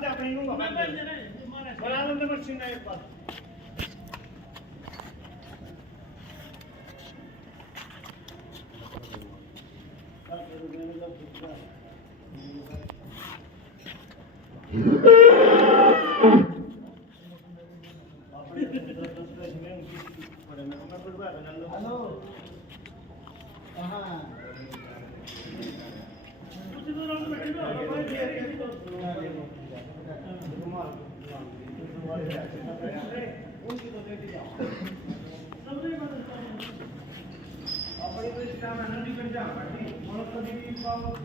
ਤੇ ਆਪਣੀ ਨੂੰ ਬਣਾ ਲੈਂਦੇ ਮਸ਼ੀਨ ਇੱਕ ਪਾਸ हेलो हाँ अपनी तो इस काम में नहीं कर जा पाती और कभी भी काम और